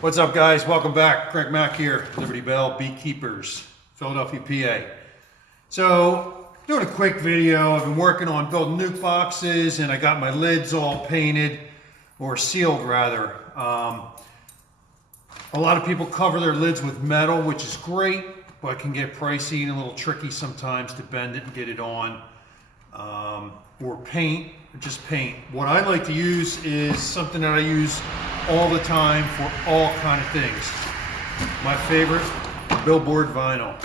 What's up, guys? Welcome back. Craig Mack here, Liberty Bell Beekeepers, Philadelphia, PA. So, doing a quick video. I've been working on building nuke boxes, and I got my lids all painted, or sealed rather. A lot of people cover their lids with metal, which is great, but can get pricey and a little tricky sometimes to bend it and get it on. Or paint, or just paint. What I like to use is something that I use all the time for all kind of things. My favorite, Billboard vinyl.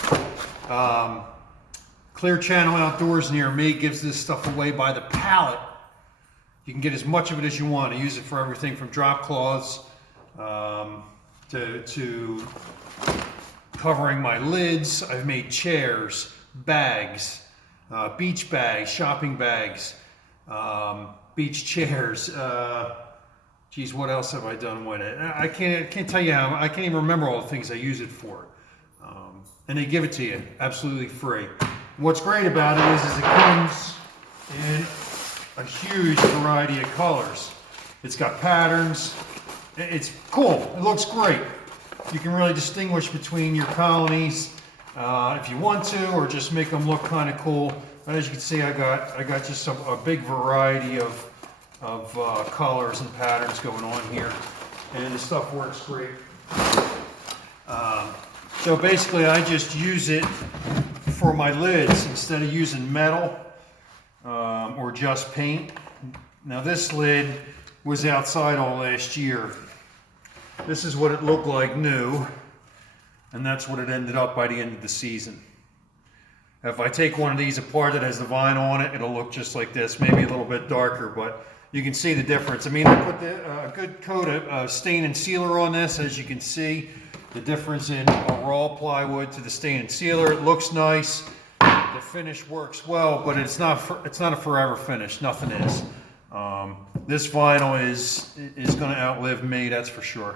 Clear Channel Outdoors near me gives this stuff away by the pallet. You can get as much of it as you want. I use it for everything from drop cloths to covering my lids. I've made chairs, bags, beach bags, shopping bags, beach chairs. Geez, what else have I done with it? I can't tell you how. I can't even remember all the things I use it for. And they give it to you absolutely free. What's great about it is it comes in a huge variety of colors. It's got patterns. It's cool. It looks great. You can really distinguish between your colonies if you want to, or just make them look kind of cool. And as you can see, I got just a big variety of colors and patterns going on here, and the stuff works great. So basically, I just use it for my lids instead of using metal or just paint. Now this lid was outside all last year. This is what it looked like new, and that's what it ended up by the end of the season. If I take one of these apart that has the vinyl on it, it'll look just like this, maybe a little bit darker, but you can see the difference. I mean, I put a good coat of stain and sealer on this. As you can see, the difference in a raw plywood to the stain and sealer. It looks nice. The finish works well, but it's not a forever finish. Nothing is. This vinyl is going to outlive me, that's for sure.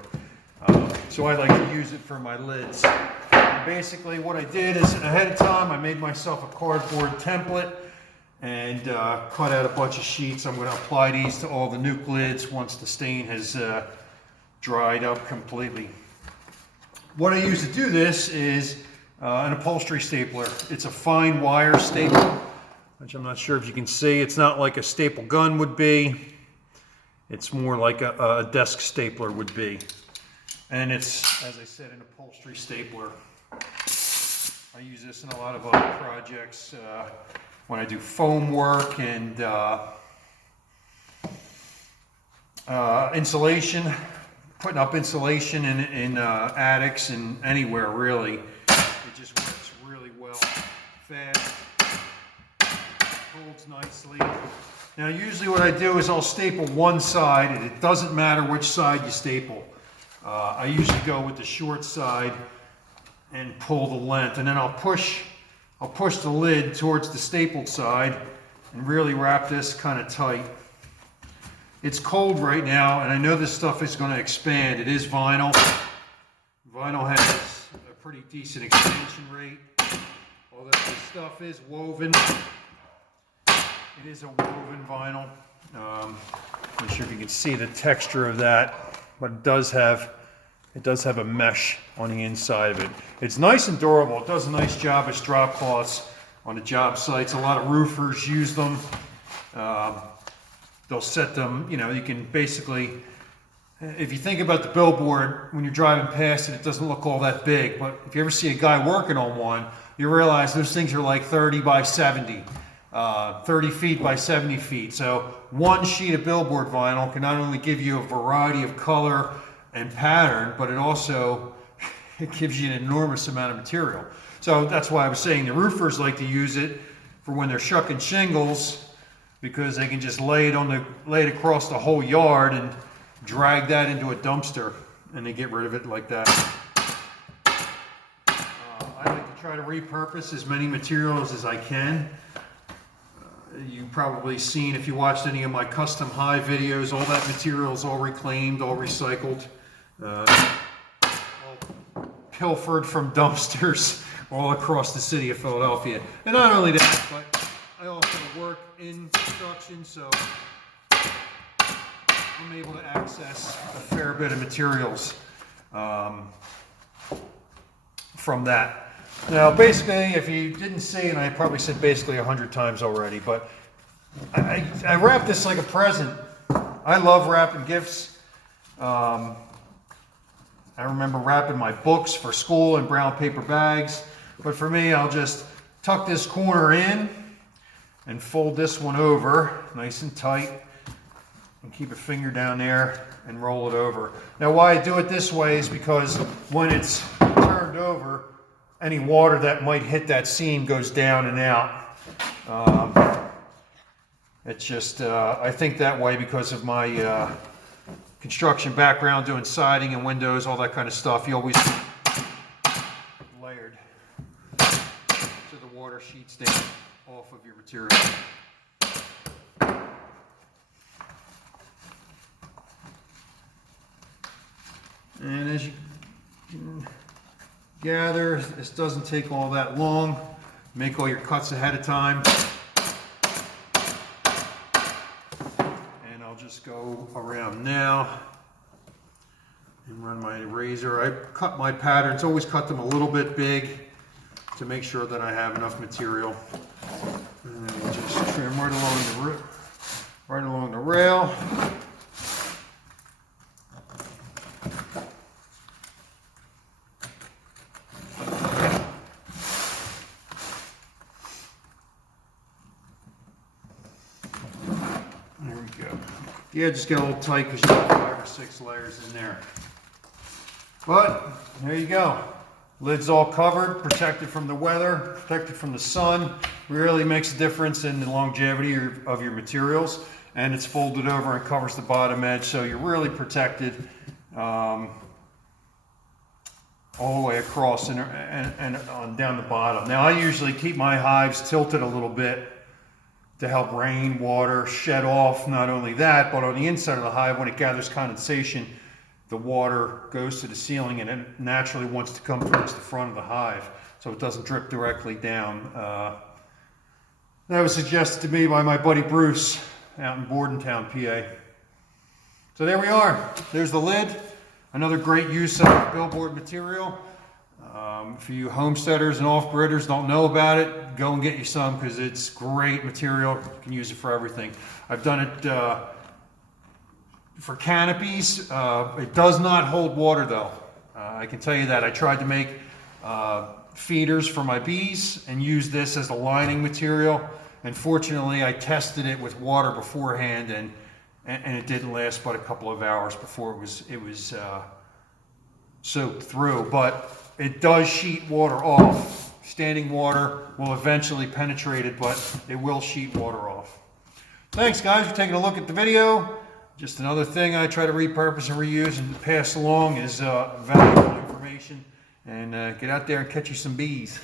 So I like to use it for my lids. And basically, what I did is ahead of time, I made myself a cardboard template and cut out a bunch of sheets. I'm going to apply these to all the nuke lids once the stain has dried up completely. What I use to do this is an upholstery stapler. It's a fine wire stapler, which I'm not sure if you can see. It's not like a staple gun would be. It's more like a desk stapler would be. And it's, as I said, an upholstery stapler. I use this in a lot of other projects. When I do foam work and insulation, putting up insulation in attics and anywhere really, it just works really well. Fast, holds nicely. Now usually what I do is I'll staple one side, and it doesn't matter which side you staple. I usually go with the short side and pull the length, and then I'll push the lid towards the stapled side and really wrap this kind of tight. It's cold right now, and I know this stuff is going to expand. It is vinyl. Vinyl has a pretty decent expansion rate. Although this stuff is woven, it is a woven vinyl. I'm not sure if you can see the texture of that, but it does have a mesh on the inside of it. It's nice and durable. It does a nice job as drop cloths on the job sites. A lot of roofers use them. They'll set them, you can basically, if you think about the billboard, when you're driving past it, it doesn't look all that big. But if you ever see a guy working on one, you realize those things are like 30 by 70, 30 feet by 70 feet. So one sheet of billboard vinyl can not only give you a variety of color and pattern, but it gives you an enormous amount of material. So that's why I was saying the roofers like to use it for when they're shucking shingles, because they can just lay it across the whole yard and drag that into a dumpster, and they get rid of it like that. I like to try to repurpose as many materials as I can. You've probably seen, if you watched any of my custom hive videos, all that material is all reclaimed, all recycled, all pilfered from dumpsters all across the city of Philadelphia. And not only that, but I also work in construction, so I'm able to access a fair bit of materials. from that. Now, basically, if you didn't see, and I probably said basically 100 times already, but I wrap this like a present. I love wrapping gifts. I remember wrapping my books for school in brown paper bags, but for me, I'll just tuck this corner in and fold this one over nice and tight and keep a finger down there and roll it over. Now, why I do it this way is because when it's turned over, any water that might hit that seam goes down and out. It's just, I think that way because of my construction background, doing siding and windows, all that kind of stuff. You always layered so the water sheets down off of your material. And as you can gather, this doesn't take all that long. Make all your cuts ahead of time. And I'll just go around now and run my razor. I cut my patterns, always cut them a little bit big to make sure that I have enough material. And then we'll just trim right along the rail. There we go. The edges get a little tight because you got 5 or 6 layers in there. But there you go. Lid's all covered, protected from the weather, protected from the sun. Really makes a difference in the longevity of your materials. And it's folded over and covers the bottom edge, so you're really protected all the way across and on down the bottom. Now, I usually keep my hives tilted a little bit to help rain, water, shed off. Not only that, but on the inside of the hive, when it gathers condensation, the water goes to the ceiling and it naturally wants to come towards the front of the hive so it doesn't drip directly down. That was suggested to me by my buddy Bruce out in Bordentown, PA. So there we are. There's the lid. Another great use of Billboard material. For you homesteaders and off-gridders don't know about it, go and get you some because it's great material. You can use it for everything. I've done it for canopies. It does not hold water though. I can tell you that. I tried to make feeders for my bees and use this as a lining material. And fortunately, I tested it with water beforehand, and it didn't last but a couple of hours before it was soaked through. But it does sheet water off. Standing water will eventually penetrate it, but it will sheet water off. Thanks, guys, for taking a look at the video. Just another thing I try to repurpose and reuse and pass along is valuable information. And get out there and catch you some bees.